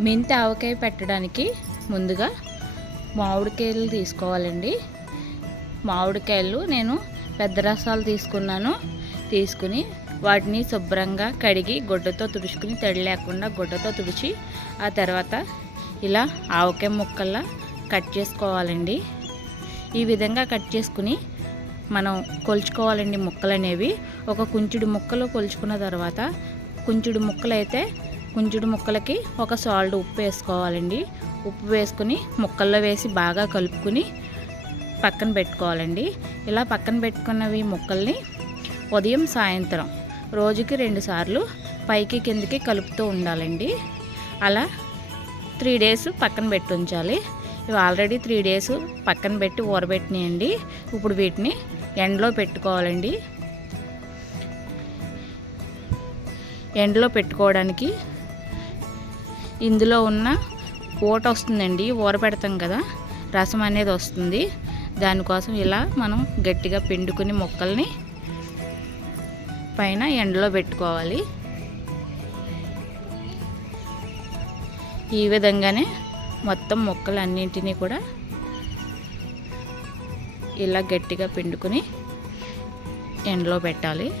మెంతి ఆవకాయ పెట్టడానికి ముందుగా మామిడికాయలు తీసుకోవాలండి. మామిడికాయలు నేను పెద్ద రసాలు తీసుకున్నాను. తీసుకుని వాటిని శుభ్రంగా కడిగి గుడ్డతో తుడుచుకుని తడి లేకుండా గుడ్డతో తుడిచి ఆ తర్వాత ఇలా ఆవకాయ ముక్కల్లా కట్ చేసుకోవాలండి. ఈ విధంగా కట్ చేసుకుని మనం కొలుచుకోవాలండి ముక్కలు అనేవి ఒక కుంచుడు ముక్కలు కొలుచుకున్న తర్వాత కుంచుడు ముక్కలు అయితే కుంచుడు ముక్కలకి ఒక సాల్ట్ ఉప్పు వేసుకోవాలండి. ఉప్పు వేసుకుని ముక్కల్లో వేసి బాగా కలుపుకుని పక్కన పెట్టుకోవాలండి. ఇలా పక్కన పెట్టుకున్నవి ముక్కల్ని ఉదయం సాయంత్రం రోజుకి రెండు సార్లు పైకి కిందకి కలుపుతూ ఉండాలండి. అలా త్రీ డేస్ పక్కన పెట్టి ఉంచాలి. ఇవి ఆల్రెడీ త్రీ డేస్ పక్కన పెట్టి ఊరబెట్టినాయండి. ఇప్పుడు వీటిని ఎండలో పెట్టుకోవాలండి. ఎండలో పెట్టుకోవడానికి ఇందులో ఉన్న ఊట వస్తుందండి ఊర పెడతాం కదా రసం అనేది వస్తుంది. దానికోసం ఇలా మనం గట్టిగా పిండుకుని మొక్కల్ని పైన ఎండలో పెట్టుకోవాలి. ఈ విధంగానే మొత్తం మొక్కలు అన్నింటినీ కూడా ఇలా గట్టిగా పిండుకుని ఎండలో పెట్టాలి.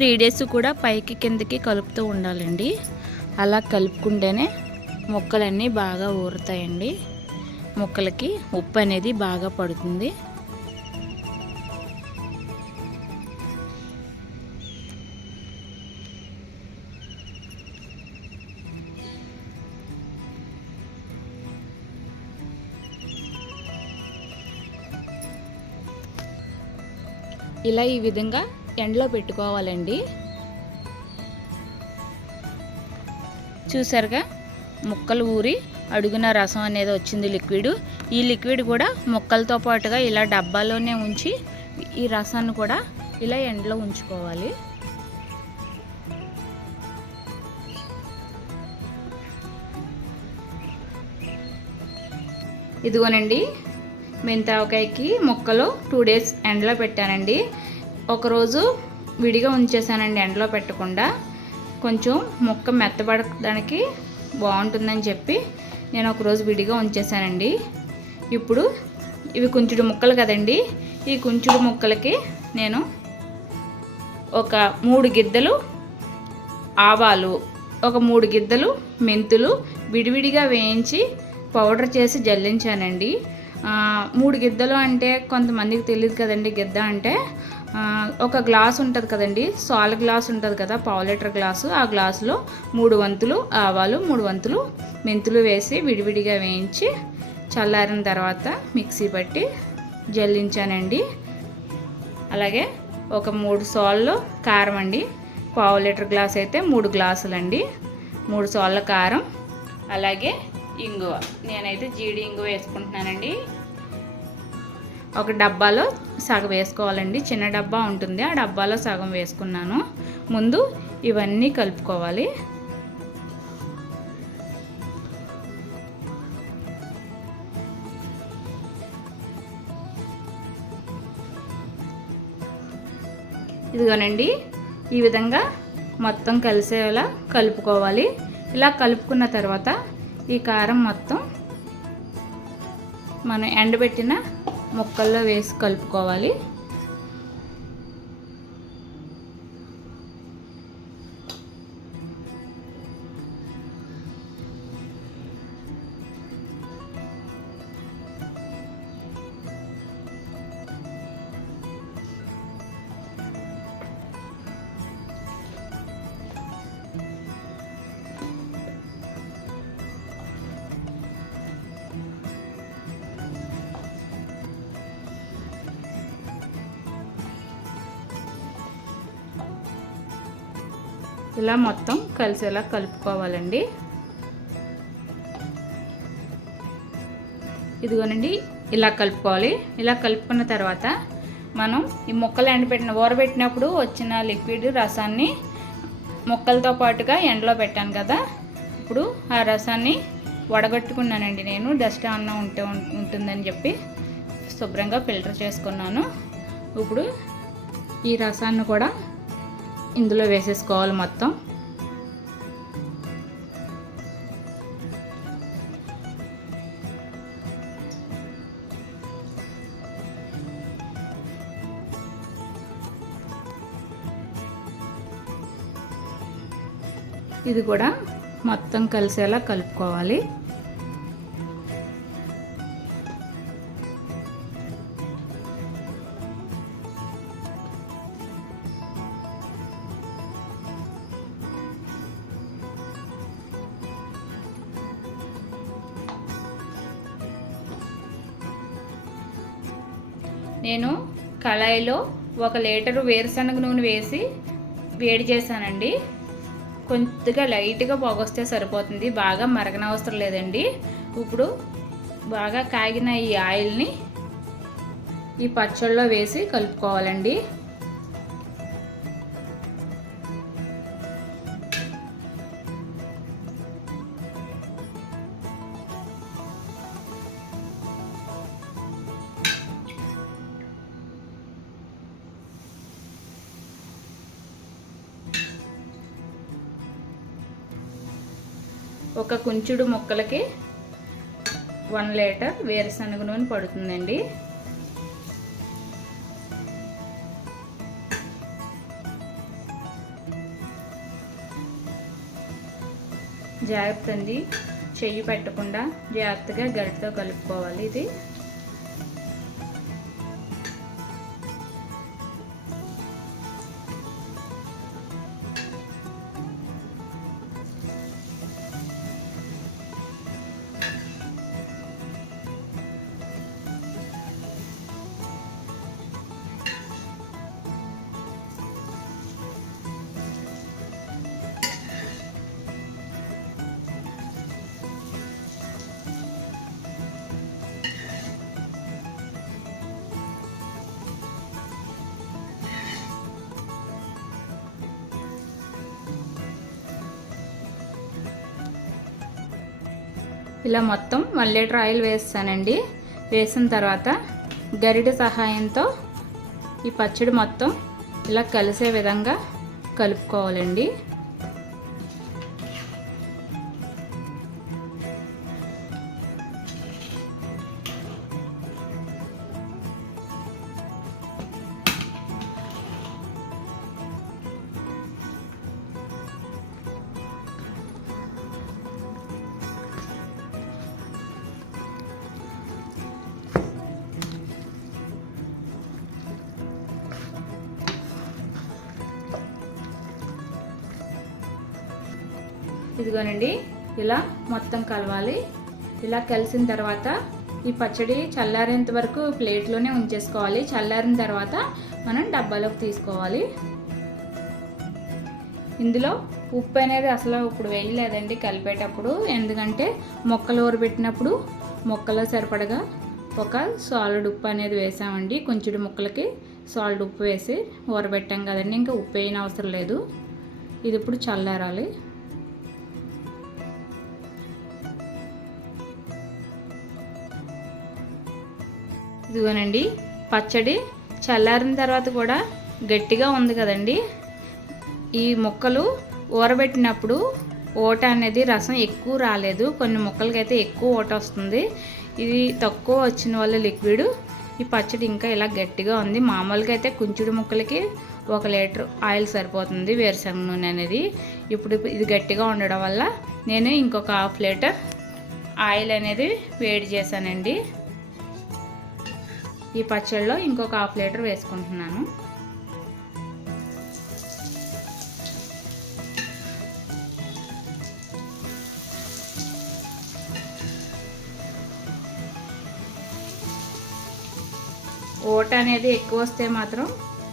త్రీ డేస్ కూడా పైకి కిందకి కలుపుతూ ఉండాలండి. అలా కలుపుకుంటేనే మొక్కలన్నీ బాగా ఊరుతాయండి. మొక్కలకి ఉప్పు అనేది బాగా పడుతుంది. ఇలా ఈ విధంగా ఎండలో పెట్టుకోవాలండి. చూసారుగా? ముక్కలు ఊరి అడుగున రసం అనేది వచ్చింది లిక్విడ్. ఈ లిక్విడ్ కూడా ముక్కలతో పాటుగా ఇలా డబ్బాలోనే ఉంచి ఈ రసాన్ని కూడా ఇలా ఎండలో ఉంచుకోవాలి. ఇదిగోనండి మెంతావకాయకి ముక్కలు టూ డేస్ ఎండలో పెట్టానండి. ఒకరోజు విడిగా ఉంచేసానండి ఎండలో పెట్టకుండా. కొంచెం ముక్క మెత్తబడడానికి బాగుంటుందని చెప్పి నేను ఒకరోజు విడిగా ఉంచేసానండి ఇప్పుడు ఇవి కుంచుడు ముక్కలు కదండి. ఈ కుంచుడు ముక్కలకి నేను ఒక మూడు గిద్దలు ఆవాలు ఒక మూడు గిద్దలు మెంతులు విడివిడిగా వేయించి పౌడర్ చేసి జల్లించానండి. మూడు గిద్దలు అంటే కొంతమందికి తెలియదు కదండి గిద్ద అంటే. ఒక గ్లాస్ ఉంటుంది కదండి సాల్ గ్లాస్ ఉంటుంది కదా పావు లీటర్ గ్లాసు ఆ గ్లాసులో మూడు వంతులు ఆవాలు మూడు వంతులు మెంతులు వేసి విడివిడిగా వేయించి చల్లారిన తర్వాత మిక్సీ పట్టి జల్లించానండి. అలాగే ఒక మూడు సాళ్ళు కారం అండి పావు లీటర్ గ్లాస్ అయితే మూడు గ్లాసులండి మూడు సాళ్ళ కారం అలాగే ఇంగువ. నేనైతే జీడి ఇంగువ వేసుకుంటున్నానండి. ఒక డబ్బాలో సగం వేసుకోవాలండి. చిన్న డబ్బా ఉంటుంది. ఆ డబ్బాలో సగం వేసుకున్నాను. ముందు ఇవన్నీ కలుపుకోవాలి. ఇదిగోనండి. ఈ విధంగా మొత్తం కలిసేలా కలుపుకోవాలి. ఇలా కలుపుకున్న తర్వాత ఈ కారం మొత్తం మనం ఎండబెట్టిన ముక్కల్లో వేసి కలుపుకోవాలి. ఇలా మొత్తం కలిసేలా కలుపుకోవాలండి. ఇదిగోనండి ఇలా కలుపుకోవాలి. ఇలా కలుపుకున్న తర్వాత మనం ఈ ముక్కలు ఎండబెట్టిన ఊరబెట్టినప్పుడు వచ్చిన లిక్విడ్ రసాన్ని ముక్కలతో పాటుగా ఎండలో పెట్టాను కదా. ఇప్పుడు ఆ రసాన్ని వడగట్టుకున్నానండి నేను. డస్ట్ అన్నం ఉంటే ఉంటుందని చెప్పి శుభ్రంగా ఫిల్టర్ చేసుకున్నాను. ఇప్పుడు ఈ రసాన్ని కూడా ఇందులో వేసేసుకోవాలి మొత్తం. ఇది కూడా మొత్తం కలిసేలా కలుపుకోవాలి. నేను కళాయిలో ఒక లీటరు వేరుశనగ నూనె వేసి వేడి చేశానండి. కొద్దిగా లైట్గా పొగొస్తే సరిపోతుంది. బాగా మరగనవసరం లేదండి. ఇప్పుడు బాగా కాగిన ఈ ఆయిల్ని ఈ పచ్చళ్ళలో వేసి కలుపుకోవాలండి. ఒక కుంచుడు ముక్కలకి వన్ లీటర్ వేరుశనగ నూనె పడుతుందండి. జాగ్రత్త అండి. చెయ్యి పెట్టకుండా జాగ్రత్తగా గరిటతో కలుపుకోవాలి ఇది. ఇలా మొత్తం వన్ లీటర్ ఆయిల్ వేస్తానండి. వేసిన తర్వాత గరిటె సహాయంతో ఈ పచ్చడి మొత్తం ఇలా కలిసే విధంగా కలుపుకోవాలండి. ఇదిగోనండి ఇలా మొత్తం కలవాలి. ఇలా కలిసిన తర్వాత ఈ పచ్చడి చల్లారేంత వరకు ప్లేట్లోనే ఉంచేసుకోవాలి. చల్లారిన తర్వాత మనం డబ్బాలోకి తీసుకోవాలి. ఇందులో ఉప్పు అనేది అసలు ఇప్పుడు వేయలేదండి కలిపేటప్పుడు. ఎందుకంటే మొక్కలు ఊరబెట్టినప్పుడు మొక్కలో సరిపడగా ఒక సాల్డ్ ఉప్పు అనేది వేసామండి. కొంచెం ముక్కలకి సాల్ట్ ఉప్పు వేసి ఊరబెట్టాం కదండి. ఇంకా ఉప్పు వేయని అవసరం లేదు. ఇది ఇప్పుడు చల్లారాలి. ఇదిగోనండి పచ్చడి. చల్లారిన తర్వాత కూడా గట్టిగా ఉంది కదండి. ఈ ముక్కలు ఊరబెట్టినప్పుడు ఓట అనేది రసం ఎక్కువ రాలేదు. కొన్ని ముక్కలకైతే ఎక్కువ ఓట వస్తుంది. ఇది తక్కువ వచ్చిన వల్ల లిక్విడ్. ఈ పచ్చడి ఇంకా ఇలా గట్టిగా ఉంది. మామూలుగా అయితే కుంచుడు ముక్కలకి ఒక లీటర్ ఆయిల్ సరిపోతుంది వేరుశనగ నూనె అనేది. ఇప్పుడు ఇది గట్టిగా ఉండడం వల్ల నేను ఇంకొక హాఫ్ లీటర్ ఆయిల్ అనేది వేడి చేశానండి. ఈ పచ్చడిలో ఇంకొక హాఫ్ లీటర్ వేసుకుంటున్నాను. ఓట అనేది ఎక్కువ వస్తే మాత్రం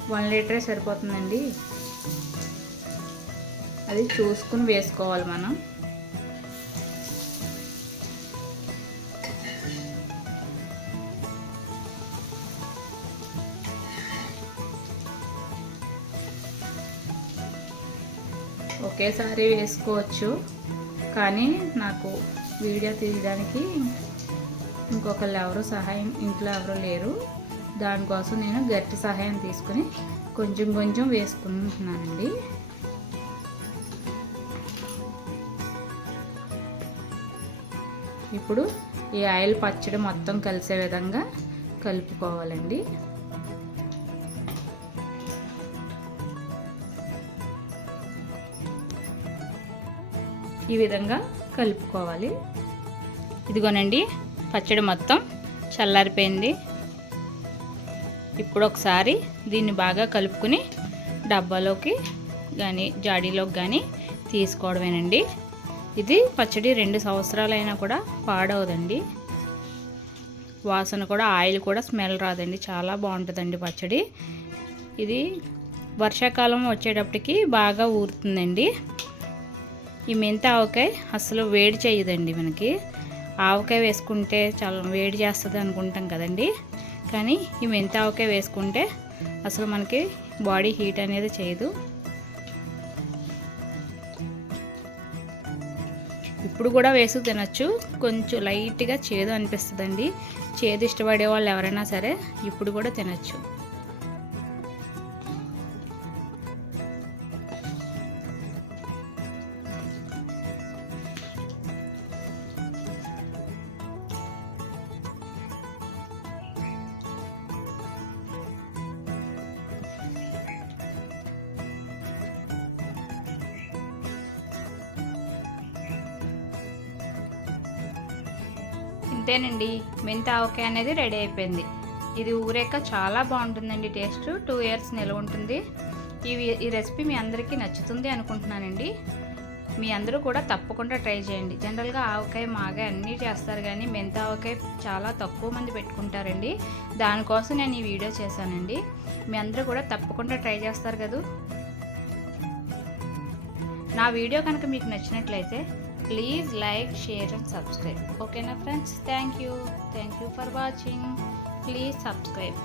వన్ లీటరే సరిపోతుందండి. అది చూసుకుని వేసుకోవాలి మనం. ఒకేసారి వేసుకోవచ్చు. కానీ నాకు వీడియో తీయడానికి ఇంకొకళ్ళు ఎవరు సహాయం ఇంట్లో ఎవరు లేరు. దానికోసం నేను గట్టి సహాయం తీసుకుని కొంచెం కొంచెం వేసుకుంటున్నానండి. ఇప్పుడు ఈ ఆయిల్ పచ్చడి మొత్తం కలిసే విధంగా కలుపుకోవాలండి. ఈ విధంగా కలుపుకోవాలి. ఇదిగోనండి పచ్చడి మొత్తం చల్లారిపోయింది. ఇప్పుడు ఒకసారి దీన్ని బాగా కలుపుకుని డబ్బాలోకి కానీ జాడీలోకి కానీ తీసుకోవడమేనండి. ఇది పచ్చడి రెండు సంవత్సరాలైనా కూడా పాడవదండి. వాసన కూడా ఆయిల్ కూడా స్మెల్ రాదండి. చాలా బాగుంటుందండి పచ్చడి. ఇది వర్షాకాలం వచ్చేటప్పటికి బాగా ఊరుతుందండి. ఈ మెంత ఆవకాయ అసలు వేడి చేయదండి మనకి. ఆవకాయ వేసుకుంటే చాలా వేడి చేస్తుంది అనుకుంటాం కదండి. కానీ ఈ మెంత ఆవకాయ వేసుకుంటే అసలు మనకి బాడీ హీట్ అనేది చేయదు. ఇప్పుడు కూడా వేసి తినచ్చు. కొంచెం లైట్గా చేదు అనిపిస్తుందండి. చేదు ఇష్టపడే వాళ్ళు ఎవరైనా సరే ఇప్పుడు కూడా తినచ్చు. అంతేనండి. మెంతి ఆవకాయ అనేది రెడీ అయిపోయింది. ఇది ఊరేక చాలా బాగుంటుందండి టేస్ట్. టూ ఇయర్స్ నిల్వ ఉంటుంది. ఈ ఈ రెసిపీ మీ అందరికీ నచ్చుతుంది అనుకుంటున్నానండి. మీ అందరూ కూడా తప్పకుండా ట్రై చేయండి. జనరల్గా ఆవకాయ మాగాయ అన్నీ చేస్తారు కానీ మెంత ఆవకాయ చాలా తక్కువ మంది పెట్టుకుంటారండి. దానికోసం నేను ఈ వీడియో చేశానండి. మీ అందరూ కూడా తప్పకుండా ట్రై చేస్తారు కదా. నా వీడియో కనుక మీకు నచ్చినట్లయితే please like share and subscribe ఓకేనా friends thank you thank you for watching please subscribe